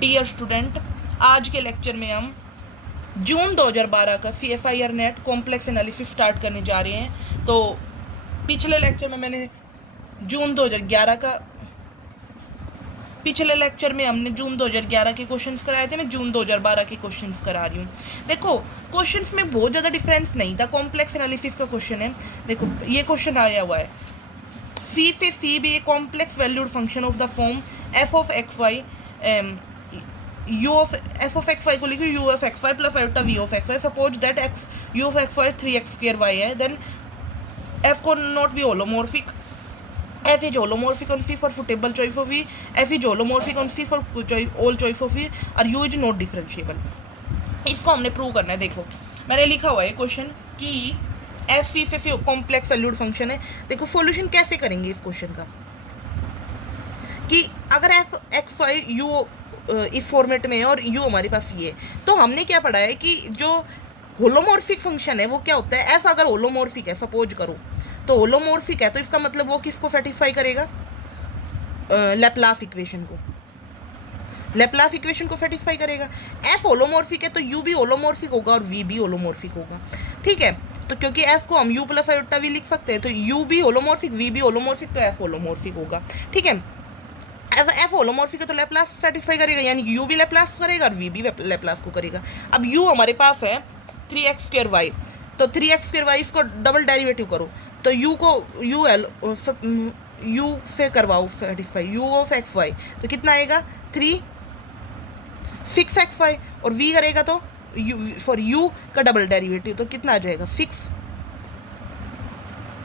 Dear student, आज के lecture में हम जून 2012 का CFIR net complex analysis start करने जा रहे हैं। तो पिछले लेक्चर में हमने जून 2011 के क्वेश्चंस कराए थे। मैं जून 2012 के क्वेश्चंस करा रही हूँ। देखो, क्वेश्चंस में बहुत ज़्यादा डिफरेंस नहीं था। कॉम्प्लेक्स एनालिसिस का क्वेश्चन है। देखो, ये क्वेश्चन आया हुआ है, फी पे फी भी a complex valued function of the form f of x y, u of f of x y को लिखो u of x y plus iota v of x y. Suppose that x u of x y 3x square y है, then f को not be holomorphic, f is holomorphic on C for suitable choice of v, f is holomorphic on C for all choice of we, और you is not differentiable. इसको हमने prove करना है। देखो, मैंने लिखा हुआ है क्वेश्चन कि एफ फी पे कॉम्प्लेक्स वैल्यूड फंक्शन है। देखो सॉल्यूशन कैसे करेंगे इस क्वेश्चन का, कि अगर एफ एक्स वाई यू इस फॉर्मेट में है और यू हमारे पास ये है, तो हमने क्या पढ़ा है कि जो होलोमॉर्फिक फंक्शन है वो क्या होता है। एफ अगर होलोमॉर्फिक है, सपोज करो, तो होलोमॉर्फिक है तो इसका मतलब वो किसको सेटिस्फाई करेगा, लैप्लास इक्वेशन को, लैप्लास इक्वेशन को सेटिस्फाई करेगा। एफ होलोमॉर्फिक है तो यू भी होलोमॉर्फिक होगा और वी भी होलोमॉर्फिक होगा। ठीक है, तो क्योंकि एफ को हम यू प्लस आयोटा वी लिख सकते हैं, तो यू भी होलोमॉर्फिक वी भी होलोमॉर्फिक, तो एफ होलोमॉर्फिक होगा। ठीक है, एफ होलोमॉर्फिक है तो लैप्लास सेटिस्फाई करेगा, यानी यू भी लैप्लास करेगा और वी भी लैप्लास को करेगा। अब यू हमारे पास है 3x स्क्वायर वाई, तो 3x स्क्वायर वाई इसको डबल डेरिवेटिव करो, तो यू को यू से करवाओ satisfy, u of x y, तो कितना आएगा 3 6 एक्स वाई, और वी करेगा तो फॉर यू का डबल डेरिवेटिव, तो कितना आ जाएगा 6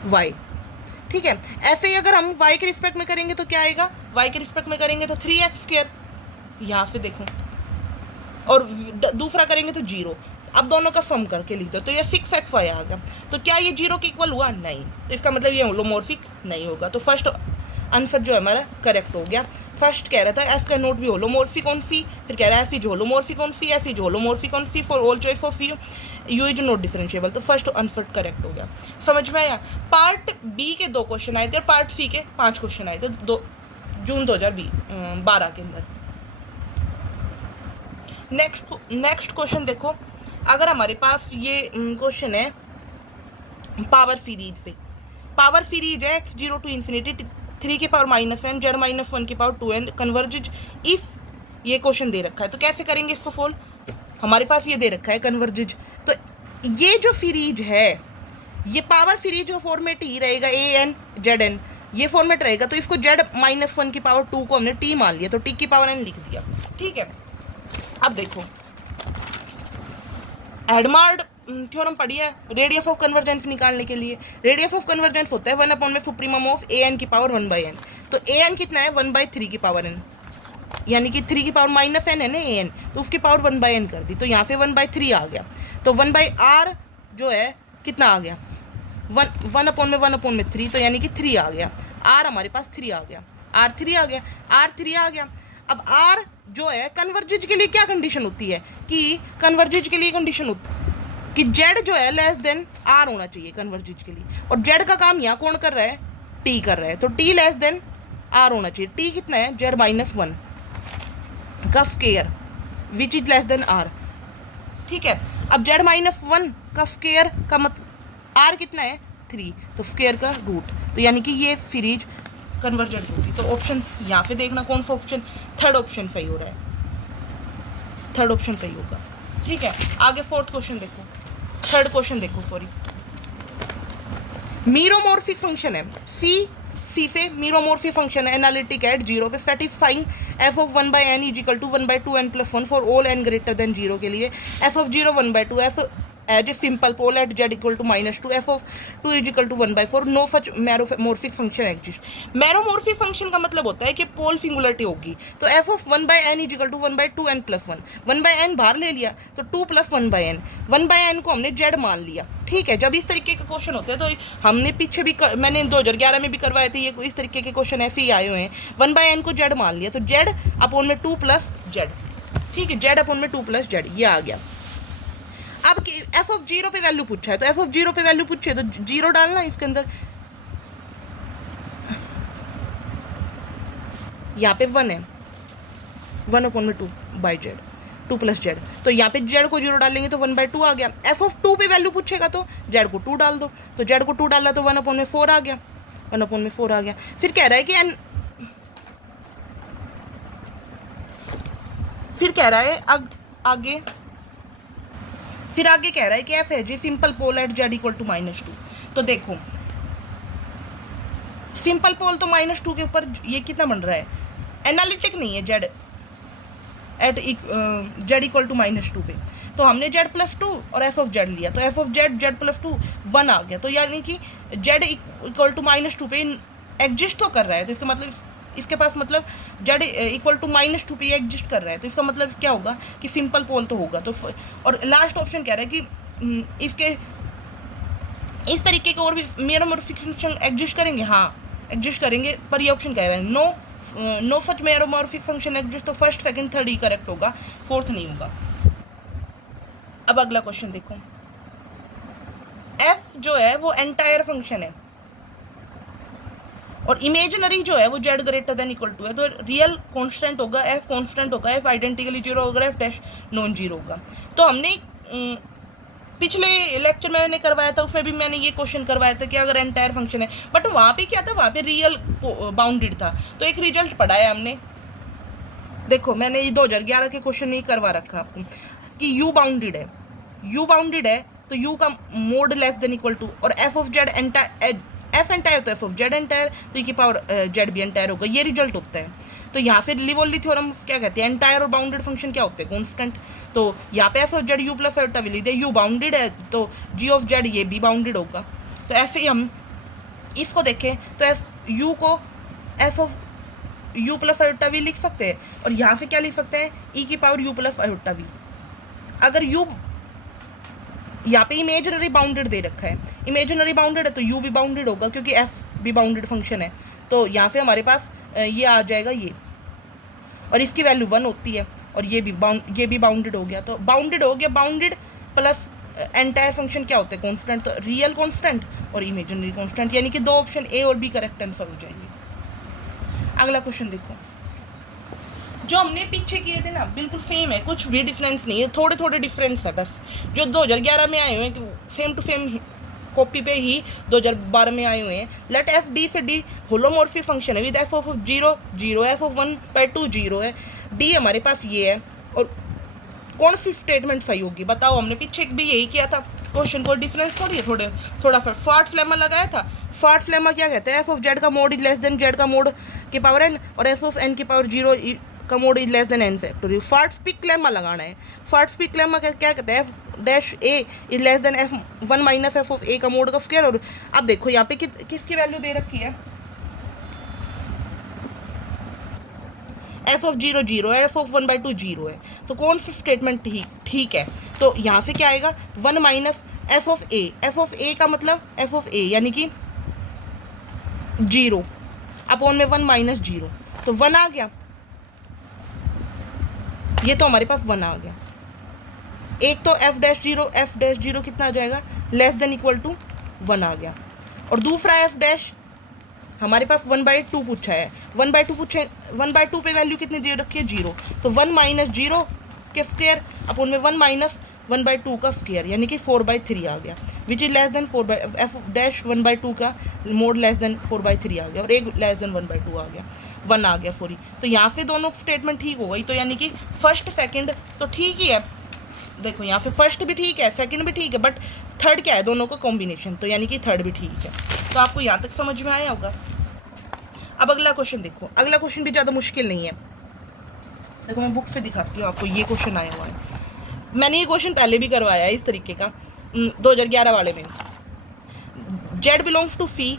वाई। ठीक है, ऐसे ही अगर हम y के रिस्पेक्ट में करेंगे तो क्या आएगा, y के रिस्पेक्ट में करेंगे तो 3x स्क्वायर, यहाँ पे देखो, और दूसरा करेंगे तो 0। अब दोनों का सम करके लिख दो, तो ये 6xy आ गया। तो क्या ये 0 के इक्वल हुआ? नहीं, तो इसका मतलब ये होलोमॉर्फिक नहीं होगा। तो फर्स्ट आंसर जो है हमारा करेक्ट हो गया। फर्स्ट कह रहा था f can not be holomorphic on phi, फिर कह रहा है f is holomorphic on phi, f is holomorphic on phi for all choice of u, u is not differentiable. तो फर्स्ट आंसर करेक्ट हो गया। समझ में आया? पार्ट बी के 2 क्वेश्चन आए थे और पार्ट सी के 5 क्वेश्चन आए थे जून 2012 के अंदर। नेक्स्ट क्वेश्चन देखो, अगर हमारे पास ये क्वेश्चन है पावर सीरीज पे, पावर सीरीज है x0 टू इन्फिनिटी 3 की पावर -n z -1 की पावर 2n कन्वर्जेज इफ, ये क्वेश्चन दे रखा है। तो कैसे करेंगे इसको सोल्व? हमारे पास ये दे रखा है कन्वर्जेज, तो ये जो सीरीज है ये पावर सीरीज जो फॉर्मेट ही रहेगा an zn, ये फॉर्मेट रहेगा। तो इसको z -1 की पावर 2 को हमने t मान लिया, तो t की पावर n लिख दिया। ठीक है, अब देखो एडमार्ड थ्योरम पढ़ी है रेडियस ऑफ कन्वर्जेंस निकालने के लिए। रेडियस ऑफ कन्वर्जेंस होता है 1/में सुप्रीमम ऑफ an की पावर 1/n। तो an कितना है 1/3 की पावर n, यानी कि 3 की पावर -n है ना an, तो उसकी पावर 1/n कर दी, तो यहाँ पे 1/3 आ गया। तो 1/r जो है कितना आ गया 1/3, तो यानी कि 3 आ गया। r हमारे पास 3 आ गया, r3 आ गया, r3 आ गया। अब r जो है कन्वर्जेज के लिए क्या कंडीशन होती है, कि कन्वर्जेज के लिए कंडीशन होती है कि z जो है लेस देन r होना चाहिए कन्वर्जेज के लिए, और z का काम यहाँ कौन कर रहा है, t कर रहा है, तो t लेस देन r होना चाहिए। t कितना है z -1 का square which is less than r। ठीक है, अब z -1 का स्क्वायर का मतलब r कितना है 3, तो स्क्वायर का रूट, तो यानी कि ये सीरीज कन्वर्जेंट होगी। तो ऑप्शन यहाँ पे देखना कौन सा ऑप्शन, थर्ड ऑप्शन सही हो रहा है, थर्ड ऑप्शन सही होगा। ठीक है, आगे फोर्थ क्वेश्चन देखो, थर्ड क्वेश्चन देखो, सॉरी। मीरोमॉर्फिक फंक्शन है सी से मीरोमॉर्फिक फंक्शन है एनालिटिक एट 0 पे, satisfying f of 1/n is equal to 1/2n+1 for all n greater than 0 के लिए, f of 0 1/2, f has a simple pole at z equal to -2, f of 2 is equal to 1/4, no such meromorphic function exist. Meromorphic function का मतलब होता है कि pole singularity होगी। तो f of 1/n is equal to 1/2n+1, 1/n बाहर ले लिया तो 2 + 1/n, 1/n को हमने z मान लिया। ठीक है, जब इस तरीके के क्वेश्चन होते हैं तो हमने पीछे भी मैंने 2011 में भी करवाए थे ये इस तरीके के क्वेश्चन ऐसे ही आए हुए हैं। 1/n को z मान लिया, तो z अपॉन में 2 + z। ठीक है, z अपॉन में 2 + z, ये आ गया। अब एफ ऑफ 0 पे वैल्यू पूछा है, तो एफ ऑफ 0 पे वैल्यू पूछे तो 0 डालना इसके अंदर, यहाँ पे 1 है, 1/2/z 2 + z। तो यहाँ पे z को 0 डालेंगे तो 1/2 आ गया। f(2) पे वैल्यू पूछेगा तो z को 2 डाल दो, तो z को 2 डाला तो 1/4 आ गया, 1/4 आ गया। फिर कह रहा है कि फिर कह रहा है आगे फिर आगे कह रहा है कि f है जी सिंपल पोल एट z = -2। तो देखो सिंपल पोल तो -2 के ऊपर ये कितना बन रहा है, एनालिटिक नहीं है z एट z = -2 पे। तो हमने z + 2 और f(z) लिया, तो f(z) z + 2 1 आ गया। तो यानी कि z = -2 पे एग्जिस्ट तो कर रहा है, तो इसका मतलब इसके पास मतलब z = -2 पे एग्जिस्ट कर रहा है। तो इसका मतलब क्या होगा कि सिंपल पोल तो होगा। तो और लास्ट ऑप्शन कह रहा है कि इसके इस तरीके के और भी मेरोमॉर्फिक फंक्शन एग्जिस्ट करेंगे, हाँ एग्जिस्ट करेंगे, पर ये ऑप्शन कह रहा है नो सच मेरोमॉर्फिक फंक्शन एग्जिस्ट। तो फर्स्ट सेकंड थर्ड ही करेक्ट होगा, फोर्थ नहीं होगा। अब अगला क्वेश्चन देखो, f जो है वो एंटायर फंक्शन है और इमेजिनरी जो है वो z > है, तो रियल कांस्टेंट होगा, f कांस्टेंट होगा, f आइडेंटिकली 0 होगा, f डैश नॉन जीरो होगा। तो हमने पिछले लेक्चर में मैंने करवाया था, उसमें भी मैंने ये क्वेश्चन करवाया था कि अगर एंटायर फंक्शन है, बट वहाँ पे क्या था, वहाँ पे रियल बाउंडेड था। तो एक रिजल्ट पढ़ा है हमने, देखो मैंने ये 2011 के क्वेश्चन में ही करवा रखा आपको कि u बाउंडेड है, u बाउंडेड है तो u का मोड <= और f(z) एंटायर, f एंटायर तो f(z) एंटायर, तो e की पावर z भी एंटायर होगा, ये रिजल्ट होता है। तो यहाँ फिर लिवोली थ्योरम क्या कहते हैं, एंटायर और बाउंडेड फंक्शन क्या होते हैं, कांस्टेंट। तो यहाँ पे f(z) u + f भी लिखते हैं, u बाउंडेड है तो g(z) ये भी बाउंडेड होगा। तो f हम इसको देखें तो u को f(u + v लिख सकते हैं, और यहाँ पे क्या लिख सकते हैं, e की पावर u + v। अगर u यहाँ पे इमेजिनरी बाउंडेड दे रखा है, इमेजिनरी बाउंडेड है तो u भी बाउंडेड होगा क्योंकि f भी बाउंडेड फंक्शन है। तो यहाँ पे हमारे पास ये आ जाएगा ये, और इसकी वैल्यू 1 होती है, और ये भी बाउंडेड हो गया। तो बाउंडेड हो गया, बाउंडेड प्लस एंटायर फंक्शन क्या होते हैं, कांस्टेंट। तो रियल कांस्टेंट और इमेजिनरी कांस्टेंट, यानी कि 2 ऑप्शन ए और बी करेक्ट आंसर हो जाएंगे। अगला क्वेश्चन देखो, जो हमने पीछे किए थे ना बिल्कुल सेम है, कुछ भी डिफरेंस नहीं है, थोड़े थोड़े डिफरेंस है बस। जो 2011 में आए हुए हैं कि सेम टू सेम कॉपी पे ही 2012 में आए हुए हैं। लेट एफ डी फिर डी होलोमॉर्फिक फंक्शन है with f of 0 0, f of 1/2 0 है, डी हमारे पास ये है, और कौन सी स्टेटमेंट सही होगी बताओ। हमने पीछे भी यही किया था क्वेश्चन, को डिफरेंस थोड़ी है, थोड़ा फार्ट्स लेमा लगाया था। फार्ट्स लेमा क्या कहते हैं, f ऑफ z का मोड <= z का मोड की पावर n, और f ऑफ n की पावर 0 का मोड <= n फैक्टोरियल। फार्ट्स पिक लेमा लगाना है। फार्ट्स पिक लेमा क्या कहते हैं, f dash a <= f1 - f of a का मोड का स्क्वायर। और अब देखो यहाँ पे किसकी वैल्यू दे रखी है, f ऑफ 0 0 है, f ऑफ 1/2 0 है। तो कौन सी स्टेटमेंट ठीक है। तो यहाँ पे क्या आएगा, 1 - f of a, f of a का मतलब f ऑफ a यानी कि 0 अपॉन में 1 - 0, तो 1 आ गया, ये तो हमारे पास 1 आ गया। एक तो f डैश 0 कितना आ जाएगा, <= 1 आ गया। और दूसरा f डैश हमारे पास 1/2 पूछा है, 1/2 पे वैल्यू कितनी दे रखी है, 0, तो 1 - 0 के स्क्वायर अपॉन में 1 - 1/2 का स्क्वायर, यानी कि 4/3 आ गया, विच इज f डैश 1/2 का मोड <4/3 आ गया, और एक <= 1/2 आ गया, 1 आ गया सॉरी। तो यहाँ से दोनों स्टेटमेंट ठीक हो गई। तो यानी कि फर्स्ट सेकंड तो ठीक ही है, देखो यहाँ पे फर्स्ट भी ठीक है, सेकंड भी ठीक है, बट थर्ड क्या है, दोनों का कॉम्बिनेशन, तो यानी कि थर्ड भी ठीक है। तो आपको यहाँ तक समझ में आया होगा। अब अगला क्वेश्चन देखो, अगला क्वेश्चन भी ज़्यादा मुश्किल नहीं है, देखो मैं बुक से दिखाती हूँ आपको। ये क्वेश्चन आया हुआ है, मैंने ये क्वेश्चन पहले भी करवाया है इस तरीके का 2011 वाले में। z belongs to phi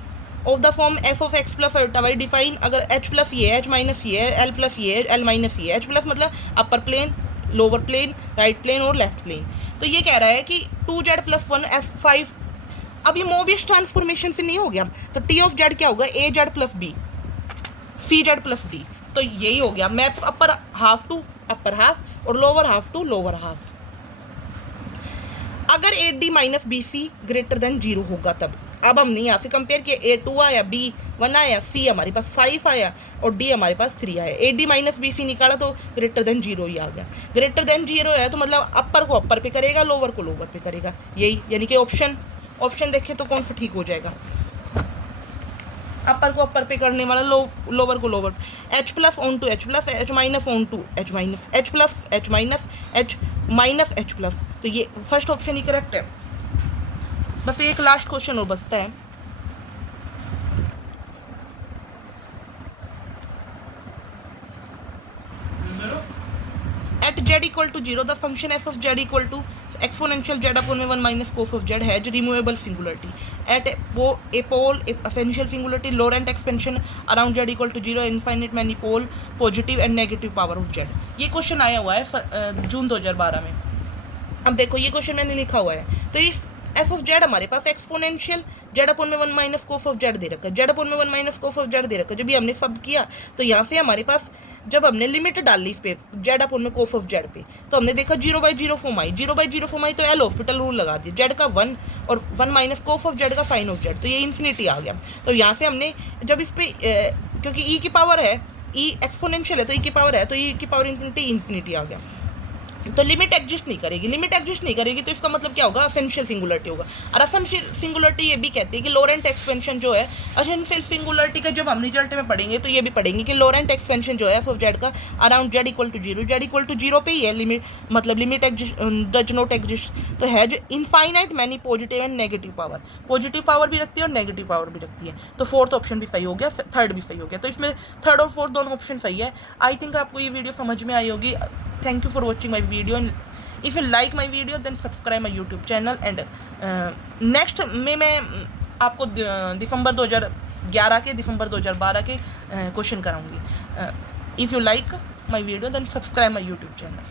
of the form f of x plus y define, अगर h प्लस ये है, h माइनस ये है, l प्लस ये है, l माइनस ये है। h प्लस मतलब upper plane, lower plane, right plane और लेफ्ट प्लेन। तो ये कह रहा है कि 2z + 1 f5, अब ये मोबियस ट्रांसफॉर्मेशन से नहीं हो गया, तो t ऑफ z क्या होगा, az + b, cz + d। तो यही हो गया, maps upper half to upper half और lower half to lower half. अगर AD - BC > 0 होगा तब, अब हमने यहाँ पे कंपेयर किया, ए 2 आया, बी 1 आया, सी हमारे पास 5 आया और डी हमारे पास 3 आया। A D minus B C निकाला तो ग्रेटर देन 0 ही आ गया। ग्रेटर देन 0 है तो मतलब अपर को अपर पे करेगा, लोअर को लोअर पे करेगा, यही यानी कि ऑप्शन देखें तो कौन सा ठीक हो जाएगा, अपर को अपर पे करने वाला, लोअर को lower. H plus on to H plus, H minus on to H minus, H plus H minus, H minus H plus, तो ये फर्स्ट ऑप्शन ही करेक्ट है। बस एक लास्ट क्वेश्चन और बचता है। At z equal to 0 the function f of z equal to exponential z upon में 1 minus cos of z has removable singularity at a pole essential singularity Laurent expansion around z equal to 0 infinite many pole positive and negative power of z. ये question आया हुआ है जून 2012 में। अब देखो ये question मैंने लिखा हुआ है, तो इस एफ ऑफ जेड हमारे पास एक्सपोनेंशियल जेड अपॉन में 1 माइनस कोफ ऑफ जेड दे रखा है, जेड अपॉन में 1 माइनस कोफ ऑफ जेड दे रखा है। जब भी हमने सब किया तो यहाँ पे हमारे पास जब हमने लिमिट डाल ली इस पे जेड अपॉन में कोफ ऑफ जेड पे, तो हमने देखा 0/0 फॉर्म आई, 0/0 फॉर्म आई तो एल हॉस्पिटल रूल लगा दिया, जेड का 1 और 1 माइनस कोफ ऑफ जेड का साइन ऑफ जेड, तो ये इन्फिनिटी आ गया। तो यहाँ से हमने जब इस पे क्योंकि ई की पावर है, ई एक्सपोनेंशियल है तो ई की पावर है, तो ई की पावर इन्फिनिटी आ गया, तो लिमिट एग्जिस्ट नहीं करेगी। लिमिट एग्जिस्ट नहीं करेगी तो इसका मतलब क्या होगा, एसेंशियल सिंगुलरिटी होगा। और एसेंशियल सिंगुलरिटी ये भी कहती है कि लोरेंट एक्सपेंशन जो है, एसेंशियल सिंगुलरिटी का जब हम रिजल्ट में पढ़ेंगे तो ये भी पढ़ेंगे कि लोरेंट एक्सपेंशन जो है एफ ऑफ जेड का around z equal to 0, z equal to 0 पे ही है लिमिट, मतलब limit exist does not exist, तो has infinite many positive and negative power. Positive power भी रखती है और नेगेटिव पावर भी रखती है, तो फोर्थ ऑप्शन भी सही हो गया, थर्ड भी सही हो गया। तो इसमें थर्ड और फोर्थ दोनों ऑप्शन सही है। आई थिंक आपको ये वीडियो समझ में आई होगी। Thank you for watching my video, and if you like my video then subscribe my YouTube channel, and next में मैं आपको दिसंबर 2011 के दिसंबर 2012 के question कराऊंगी। If you like my video then subscribe my YouTube channel.